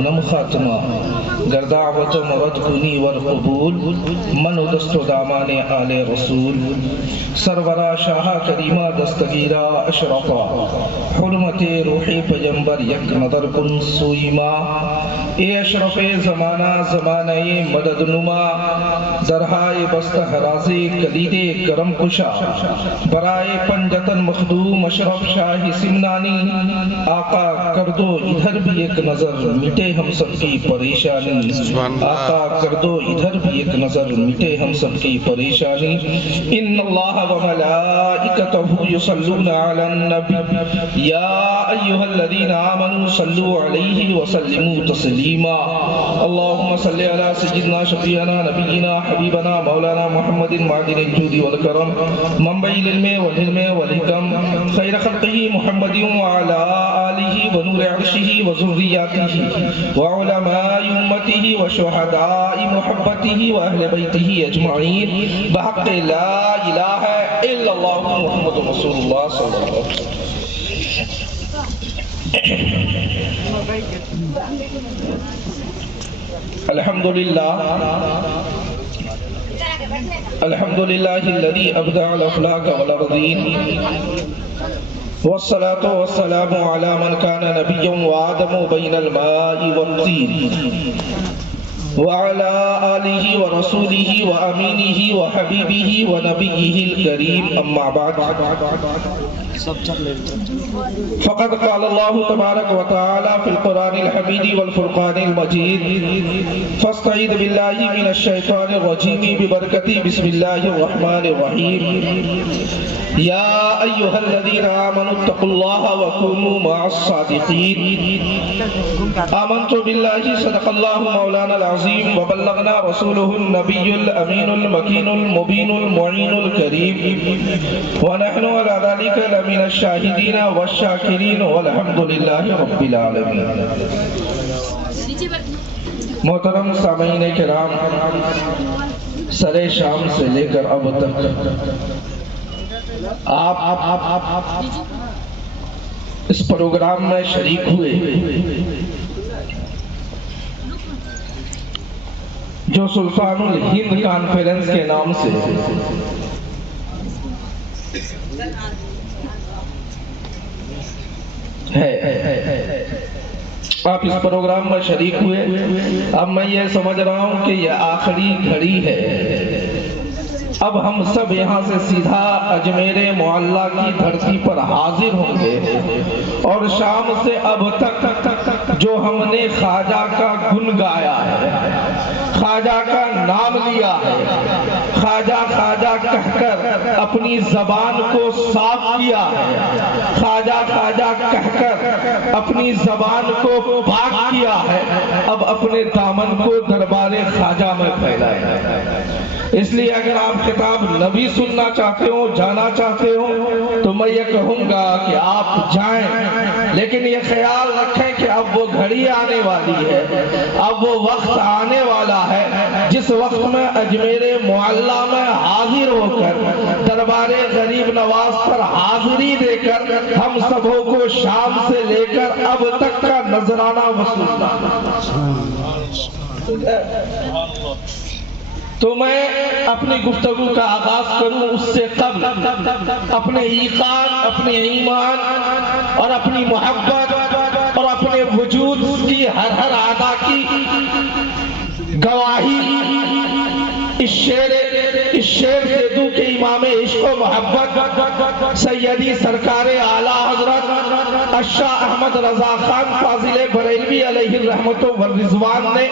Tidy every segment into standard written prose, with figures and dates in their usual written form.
کنم خاتمہ گردعوت مرد کنی ور قبول من دست و دامان آل رسول سرورا شاہ کریمہ دستگیرہ اشرفا حرمت روح پیمبر یک نظر کن سوئیما اے اشرف زمانہ زمانہ مدد نما درہائے بست حرازی کلید کرم کشا برائے پنجتن مخدوم اشرف شاہ سمنانی آقا کر دو ادھر بھی ایک نظر مٹے ہم سب کی پریشانی آقا کر دو ادھر بھی ایک نظر مٹے ہم سب کی پریشانی ان اللہ و ملائکتہ یصلون علی النبی یا ایہا الذین آمنوا صلوا علیہ وسلموا تسلیما اللہم صلی علی سیدنا شفیعنا نبینا حبیبنا مولانا محمد معدن الجود والکرم منبع العلم والحلم والحکم خیر خلقہ محمد وعلی آلہ ونور عرشہ وذریاتہ وعلماء امتہ وشہداء محبتہ واہل بیتہ اجمعین بحق لا الہ الا اللہ محمد رسول اللہ صلی اللہ علیہ وسلم. الحمدللہ الذی ابدع الافلاک والارضین والصلاة والسلام على من كان نبيا وآدم بين الماء والطين وعلى آله ورسوله وأمينه وحبيبه ونبيه الكريم أما بعد فقد قال الله تبارك وتعالى في القرآن الحميد والفرقان المجيد فاستعيذ بالله من الشيطان الرجيم ببركة بسم الله الرحمن الرحيم يا أيها الذين آمنوا اتقوا الله وكونوا مع الصادقين آمنت بالله صدق الله مولانا العظيم وبلغنا رسوله النبي الأمين المكين المبين المعين الكريم ونحن على ذلك لمن الشاهدين والشاكرين والحمد لله رب العالمين. محترم سامعین کرام، سر شام سے لے کر اب تک آپ اس پروگرام میں شریک ہوئے جو سلطان الہند کانفرنس کے نام سے ہے. آپ اس پروگرام میں شریک ہوئے. اب میں یہ سمجھ رہا ہوں کہ یہ آخری گھڑی ہے. اب ہم سب یہاں سے سیدھا اجمیر معلیٰ کی دھرتی پر حاضر ہوں گے اور شام سے اب تک جو ہم نے خواجہ کا گن گایا ہے، خواجہ کا نام لیا ہے، خواجہ خواجہ کہہ کر اپنی زبان کو صاف کیا ہے، خواجہ خواجہ کہہ کر اپنی زبان کو پاک کیا ہے، اب اپنے دامن کو دربار خواجہ میں پھیلائیں. اس لیے اگر آپ خطاب نبی سننا چاہتے ہو، جانا چاہتے ہو، تو میں یہ کہوں گا کہ آپ جائیں، لیکن یہ خیال رکھیں کہ اب وہ گھڑی آنے والی ہے، اب وہ وقت آنے والا ہے جس وقت میں اجمیر معلیٰ میں حاضر ہو کر دربار غریب نواز پر حاضری دے کر ہم سبوں کو شام سے لے کر اب تک کا نذرانہ وصولنا. تو میں اپنی گفتگو کا آغاز کروں اس سے قبل اپنے ایقان، اپنے ایمان اور اپنی محبت اور اپنے وجود کی ہر ادا کی گواہی اس شعر سے دوں کہ امام عشق و محبت سیدی سرکار اعلیٰ حضرت الشاہ احمد رضا خان فاضل بریلوی علیہ الرحمت والرضوان نے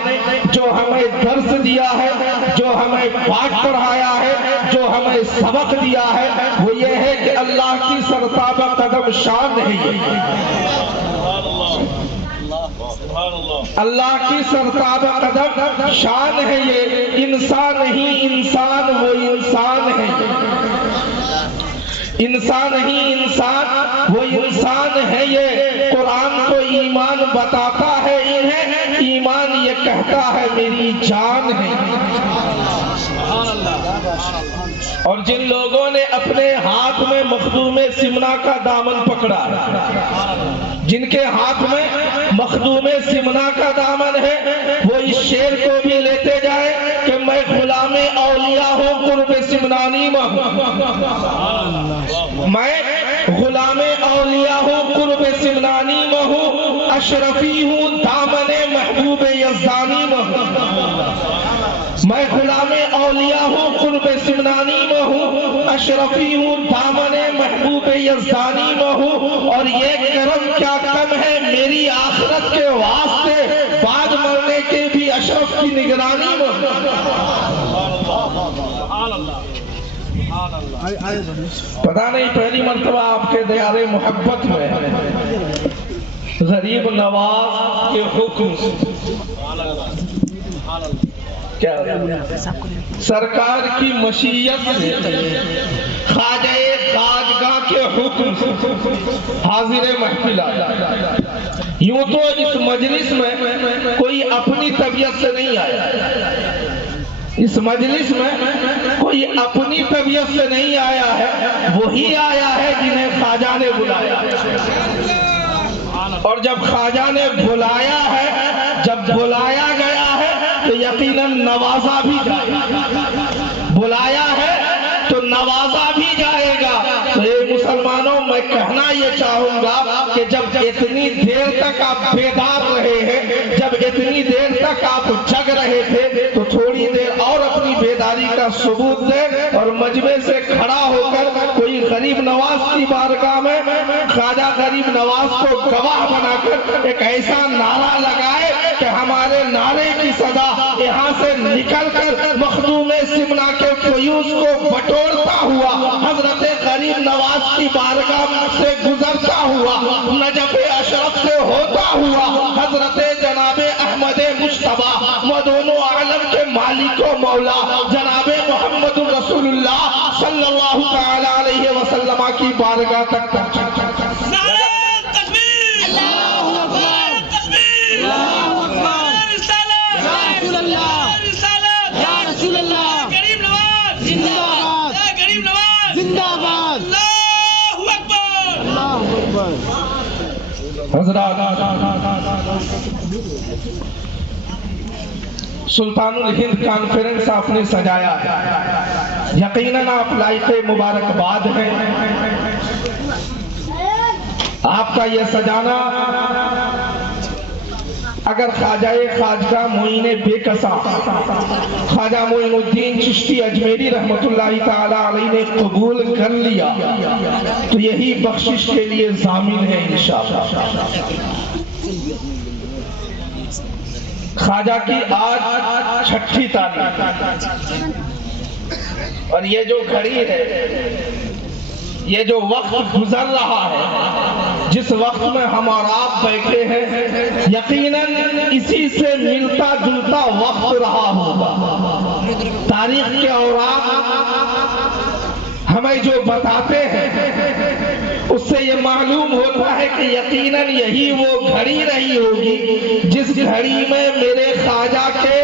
جو ہمیں درس دیا ہے، جو ہمیں پاک پڑھایا ہے، جو ہمیں سبق دیا ہے، وہ یہ ہے کہ اللہ کی سرتاب قدم شان ہے. اللہ کی سرتاب قدم شان ہے. یہ انسان نہیں انسان، وہ انسان ہے. انسان نہیں انسان، وہ انسان ہے. یہ قرآن کو ایمان بتاتا ہے انہیں، ایمان یہ کہتا ہے میری جان ہے. اور جن لوگوں نے اپنے ہاتھ میں مخدوم سمنا کا دامن پکڑا، جن کے ہاتھ میں مخدوم سمنا کا دامن شعر کو بھی لیتے جائیں کہ میں غلام اولیاء ہوں قرب سمنانی میں ہوں، میں غلام اولیاء ہوں قرب سمنانی میں ہوں، اشرفی ہوں دامن محبوب یزدانی میں ہوں، میں غلام اولیاء ہوں قرب سمنانی میں ہوں، اشرفی ہوں دامن محبوب یزدانی میں ہوں، اور یہ کرم کیا کم ہے میری آخرت کے واسطے بعد مرنے کے بھی اشرف کی نگرانی میں ہوں۔ پتہ نہیں پہلی مرتبہ آپ کے دیار محبت میں غریب نواز کے حکم کیا سرکار کی مشیت سے خواجہ خواجگاہ کے حکم سے حاضر محفل آیا۔ یوں تو اس مجلس میں کوئی اپنی طبیعت سے نہیں آیا، اس مجلس میں کوئی اپنی طبیعت سے نہیں آیا ہے، وہی آیا ہے جنہیں خواجہ نے بلایا، اور جب خواجہ نے بلایا ہے، جب بلایا گیا ہے تو یقیناً نوازا بھی جائے گا، بلایا ہے تو نوازا بھی جائے گا۔ تو اے مسلمانوں، میں کہنا یہ چاہوں گا کہ جب اتنی دیر تک آپ بیدار رہے ہیں، جب اتنی دیر تک آپ جگ رہے تھے، تو تھوڑی دیر اور اپنی بیداری کا ثبوت دیں اور مجمع سے کھڑا ہو کر کوئی غریب نواز کی بارگاہ میں خواجہ غریب نواز کو گواہ بنا کر ایک ایسا نعرہ لگائے کہ ہمارے نعرے کی صدا یہاں سے نکل کر مخدوم سمنا کے فیوز کو بٹورتا ہوا حضرت غریب نواز کی بارگاہ سے گزرتا ہوا، نجف اشرف سے ہوتا ہوا حضرت جناب احمد مجتبی و دونوں عالم کے مالک و مولا جناب محمد رسول اللہ صلی اللہ تعالی علیہ وسلم کی بارگاہ تک پہنچا۔ حضرات، سلطان الہند کانفرنس آپ نے سجایا ہے، یقیناً آپ لائق مبارکباد ہیں۔ آپ کا یہ سجانا اگر خواجہ خواجگاہ معین بے کسا خواجہ معین الدین چشتی اجمیری رحمت اللہ تعالی علیہ نے قبول کر لیا تو یہی بخشش کے لیے ضامن ہے انشاءاللہ۔ خواجہ کی آج 6 تاریخ اور یہ جو گھڑی ہے، یہ جو وقت گزر رہا ہے، جس وقت میں ہم اور آپ بیٹھے ہیں، یقیناً اسی سے ملتا جلتا وقت رہا ہوگا۔ تاریخ کے اوراق ہمیں جو بتاتے ہیں اس سے یہ معلوم ہوتا ہے کہ یقیناً یہی وہ گھڑی رہی ہوگی جس گھڑی میں میرے خواجہ کے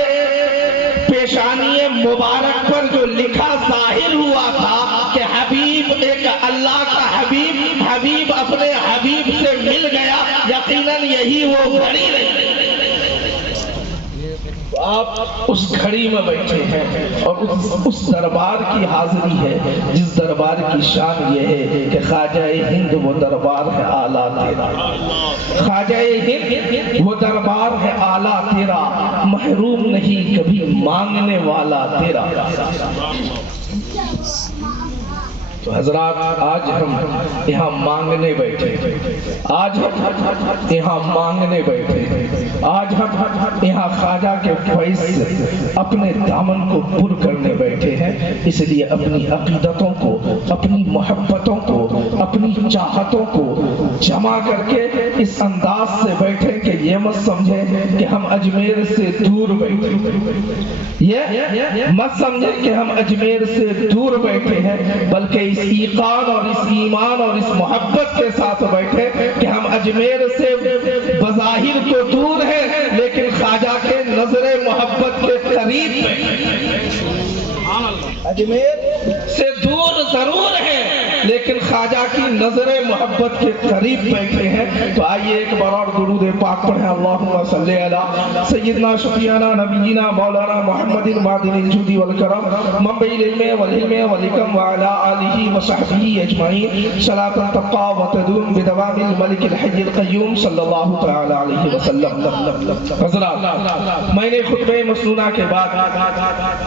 پیشانی مبارک پر جو لکھا ظاہر ہوا تھا کہ حبیب ایک اللہ کا حبیب اپنے حبیب سے مل گیا، یقیناً یہی وہ گھڑی رہی۔ آپ اس گھڑی میں بیٹھے ہیں اور اس دربار کی حاضری ہے جس دربار کی شان یہ ہے کہ خواجہ ہند وہ دربار ہے اعلیٰ تیرا، خواجہ ہند وہ دربار ہے اعلیٰ تیرا، محروم نہیں کبھی مانگنے والا تیرا۔ تو حضرات، آج ہم یہاں مانگنے بیٹھے، آج ہم یہاں مانگنے بیٹھے، آج ہم یہاں خواجہ کے فیض سے اپنے دامن کو پر کرنے بیٹھے ہیں، اس لیے اپنی عقیدتوں کو، اپنی محبتوں کو، اپنی چاہتوں کو جمع کر کے اس انداز سے بیٹھے کہ یہ مت سمجھیں کہ ہم اجمیر سے دور بیٹھے، یہ مت سمجھیں کہ ہم اجمیر سے دور بیٹھے ہیں، بلکہ اس ایقان اور اس ایمان اور اس محبت کے ساتھ بیٹھے کہ ہم اجمیر سے بظاہر تو دور ہیں لیکن خواجہ کے نظر محبت کے قریب بیٹھے۔ اجمیر سے دور ضرور ہیں لیکن خواجہ کی نظر محبت کے قریب بیٹھے ہیں. تو آئیے ایک بار اور درود پاک پڑھیں. اللہم صلی علی سیدنا شفیعنا نبینا مولانا محمد معدن الجود والکرم منبع العلم والحلم والحکم وعلی آلہ وصحبہ اجمعین صلاۃ تبقى وتدوم بدوام الملک الحی القیوم صلی اللہ تعالی علیہ وسلم. حضرات، میں نے خطبہ مسنونہ کے بعد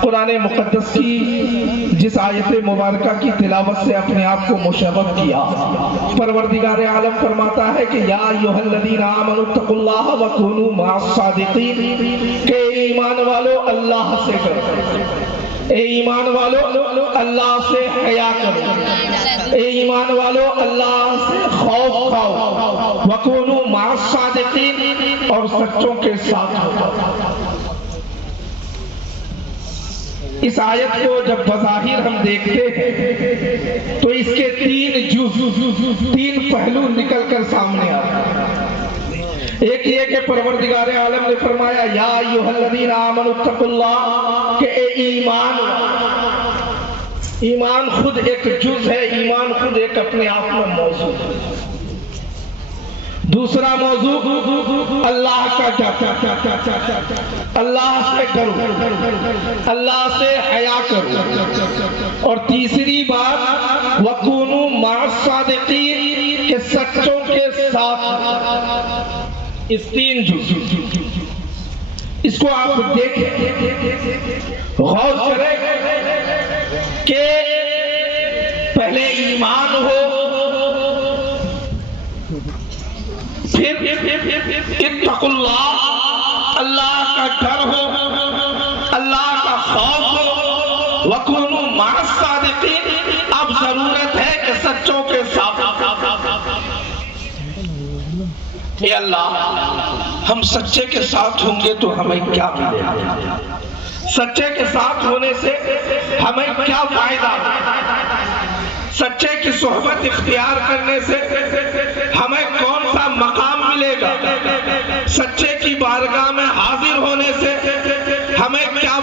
قرآن مقدس کی جس آیت مبارکہ کی تلاوت سے اپنے آپ کو مشغل کیا، پروردگار عالم فرماتا ہے کہ یا ایھا الذین آمنوا اتقوا اللہ وکونوا مع الصادقین، کہ ایمان والو اللہ سے ڈرو، اے ایمان والو اللہ سے حیا کرو، اے ایمان والو اللہ سے خوف کھاؤ، وکونوا مع الصادقین، اور سچوں کے ساتھ ہو جاؤ. اس آیت کو جب بظاہر ہم دیکھتے ہیں تو اس کے تین پہلو نکل کر سامنے آتے ہیں. ایک یہ کہ پروردگار عالم نے فرمایا یا ایھا الذین آمنوا اتقوا اللہ، کہ اے ایمان خود ایک جز ہے، ایمان خود ایک اپنے آپ میں موضوع ہے. دوسرا موضوع اللہ کا ڈر، اللہ سے ڈرو، اللہ سے حیا کرو. اور تیسری بات وَكُونُوا مَعَ الصَّادِقِينَ، کہ سچوں کے ساتھ. اس تین جز اس کو آپ دیکھیں، غور کریں کہ پہلے ایمان ہو، پھر اتقوا اللہ، اللہ کا ڈر ہو، اللہ کا خوف ہو، وَكُونُوا مَعَ الصَّادِقِينَ. اب ضرورت ہے کہ سچوں کے ساتھ. اے اللہ، ہم سچے کے ساتھ ہوں گے تو ہمیں کیا ملے گا؟ سچے کے ساتھ ہونے سے ہمیں کیا فائدہ؟ سچے کی صحبت اختیار کرنے سے ہمیں کون سا مقام ملے گا؟ سچے کی بارگاہ میں حاضر ہونے سے ہمیں کیا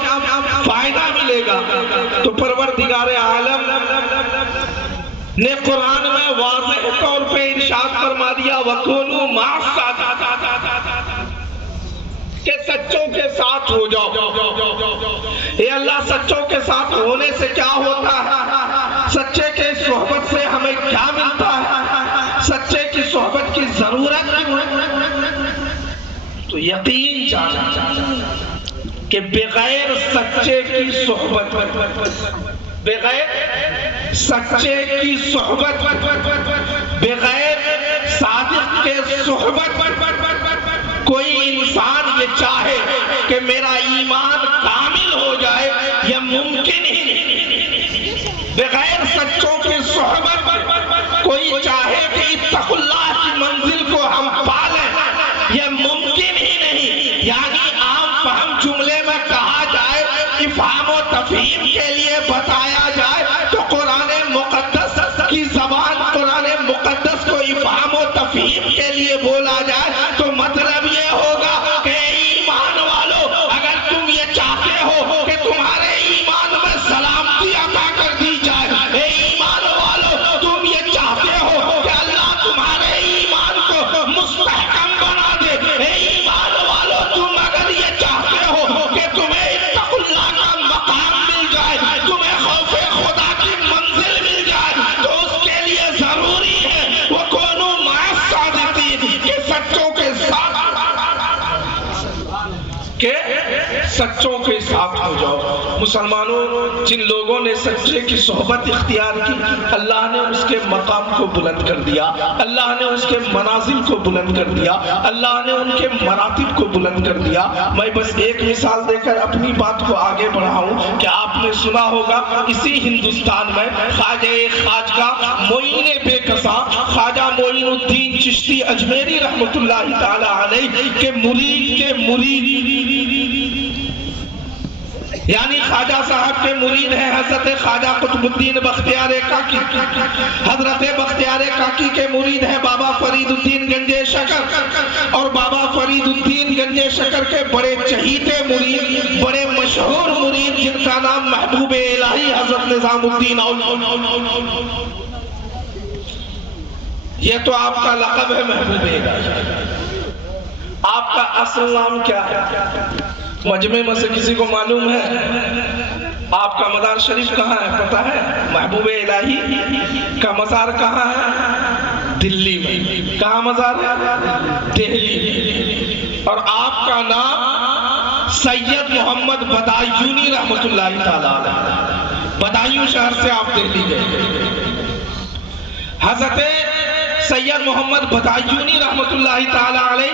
فائدہ ملے گا؟ تو پروردگار عالم نے قرآن میں واضح طور پہ ارشاد فرما دیا وَكُونُوا مَعَ الصَّادِقِينَ، کہ سچوں کے ساتھ ہو جاؤ. اے اللہ، سچوں کے ساتھ ہونے سے کیا ہوتا ہے؟ سچے کے صحبت سے ہمیں کیا ملتا ہے؟ سچے کی صحبت کی ضرورت تو یقین جانا کہ بغیر سچے کی صحبت، بغیر سچے کی صحبت، بغیر صادق کے صحبت، کوئی انسان یہ چاہے کہ میرا ایمان کامل ہو جائے، یہ ممکن ہی نہیں. بغیر سچوں کی صحبت کوئی چاہے کہ اتقوا اللہ کی منزل کو ہم پالیں، یہ ممکن ہی نہیں. یعنی عام فہم جملے میں کہا جائے، افہام و تفہیم کے لیے بتایا جائے تو قرآن مقدس کی زبان، قرآن مقدس کو افہام و تفہیم کے لیے بولا جائے تو مطلب یہ ہوگا کہ ایمان والو، اگر تم یہ چاہتے ہو کہ تمہارے ایمان میں سلامتی عطا کر دی جائے، اے ایمان والو تم یہ چاہتے ہو کہ اللہ تمہارے ایمان کو مستحکم بنا دے، اے ایمان والو تم اگر یہ چاہتے ہو کہ تمہیں اتقوا اللہ کا مقام مل جائے، تمہیں خوف خدا کی منزل مل جائے، تو اس کے لیے ضروری ہے وَكُونُوا مَعَ الصَّادِقِينَ، کہ سچوں کے ساتھ، کہ سچوں کے ساتھ ہو جاؤ. مسلمانوں، جن لوگوں نے سچے کی صحبت اختیار کی، اللہ نے اس کے مقام کو بلند کر دیا، اللہ نے اس کے منازل کو بلند کر دیا، اللہ نے ان کے مراتب کو بلند کر دیا. میں بس ایک مثال دے کر اپنی بات کو آگے بڑھاؤں کہ آپ نے سنا ہوگا اسی ہندوستان میں خواجہ معین بے کساں، خواجہ معین الدین چشتی اجمیری رحمت اللہ تعالی علیہ کے مرید کے مرید، یعنی خواجہ صاحب کے مرید ہیں حضرت خواجہ قطب الدین بختیار کاکی. حضرت بختیار کاکی کے مرید ہیں بابا فرید الدین گنجے شکر، اور بابا فرید الدین گنجے شکر کے بڑے چہیتے مرید، بڑے مشہور مرید جن کا نام محبوب الہی حضرت نظام الدین یہ تو آپ کا لقب ہے محبوب الہی، آپ کا اصل نام کیا ہے؟ مجمع میں سے کسی کو معلوم ہے؟ آپ کا مزار شریف کہاں ہے پتہ ہے؟ محبوب الہی کا مزار کہاں ہے؟ دلی میں۔ کہاں مزار ہے؟ دہلی میں۔ اور آپ کا نام سید محمد بدایونی رحمۃ اللہ تعالی علیہ، بدایوں شہر سے آپ دہلی گئے۔ حضرت سید محمد بدایونی رحمۃ اللہ تعالی علیہ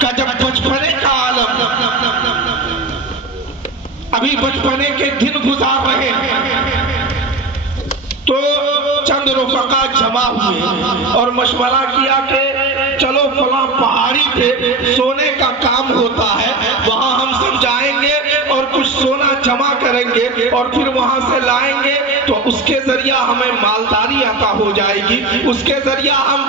کا جب بچپنے کا عالم، ابھی بچپنے کے دن گزار رہے ہیں، تو چند رفقا جمع ہوئے اور مشورہ کیا کہ چلو فلاں پہاڑی پہ سونے کا کام ہوتا ہے، وہاں ہم سب جائیں گے اور کچھ سونا جمع کریں گے اور پھر وہاں سے لائیں گے، تو اس کے ذریعہ ہمیں مالداری عطا ہو جائے گی، اس کے ذریعہ ہم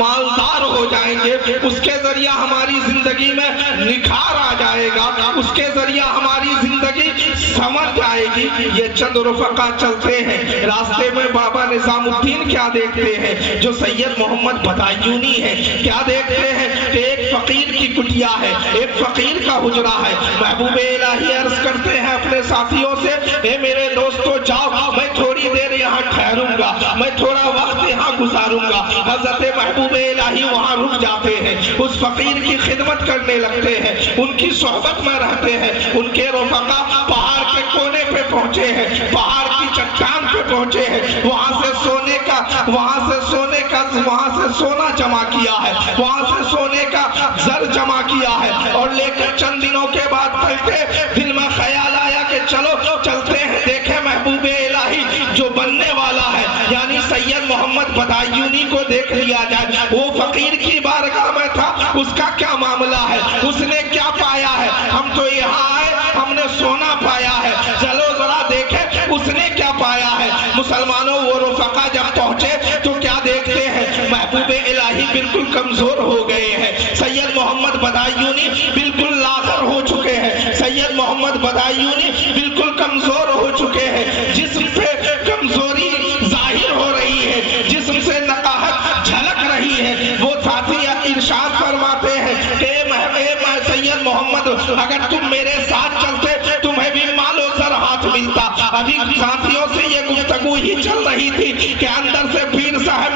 مالدار ہو جائیں گے، اس کے ذریعہ ہماری زندگی میں نکھار آ جائے گا، اس کے ذریعہ ہماری زندگی سمجھ جائے گی۔ یہ چند رفقا چلتے ہیں، راستے میں بابا نظام الدین کیا دیکھتے ہیں؟ جو سید محمد بدایونی ہے، کیا دیکھتے ہیں کہ ایک فقیر کی کٹیا ہے، ایک فقیر کا حجرہ ہے۔ محبوب الہی عرض کرتے ہیں اپنے ساتھیوں سے، اے میرے دوستو جاؤ، میں تھوڑی دیر یہاں ٹھہروں گا، میں تھوڑا وقت یہاں گزاروں گا۔ حضرت محبوب الہی وہاں رک جاتے ہیں، اس فقیر کی خدمت کرنے لگتے ہیں، ان کی صحبت میں رہتے ہیں۔ ان کے رفقا پہاڑ کے کونے پہ پہنچے ہیں، پہاڑ کی چٹان پہ پہنچے ہیں، وہاں سے سونا جمع کیا ہے، وہاں سے سونے کا زر جمع کیا ہے، اور لے کر چند دنوں کے بعد پلٹے۔ دل میں خیال آیا کہ چلو چلتے ہیں، دیکھیں محبوب الہی جو بننے والا ہے، یعنی سید محمد بدایونی کو دیکھ لیا جائے، وہ فقیر کی بارگاہ میں تھا، اس کا کیا معاملہ ہے، اس نے کیا پایا ہے؟ ہم تو یہاں آئے، ہم نے سونا پایا ہے، چلو ذرا دیکھیں اس نے کیا پایا ہے۔ مسلمانوں وہ رفقا جب پہنچے تو کیا دیکھتے ہیں؟ محبوب الہی بالکل کمزور ہو گئے ہیں، سید محمد بدایونی بالکل لاغر ہو چکے ہیں، سید محمد بدایونی بالکل کمزور ہو چکے ہیں، جسم پہ کمزوری ظاہر ہو رہی ہے، جسم سے نقاہت جھلک رہی ہے۔ وہ ساتھی ارشاد فرماتے ہیں کہ سید محمد اگر تم میرے ساتھ چلتے تمہیں بھی مال و زر ہاتھ ملتا۔ ابھی ساتھیوں سے یہ گفتگو ہی چل رہی تھی کہ اندر سے پیر صاحب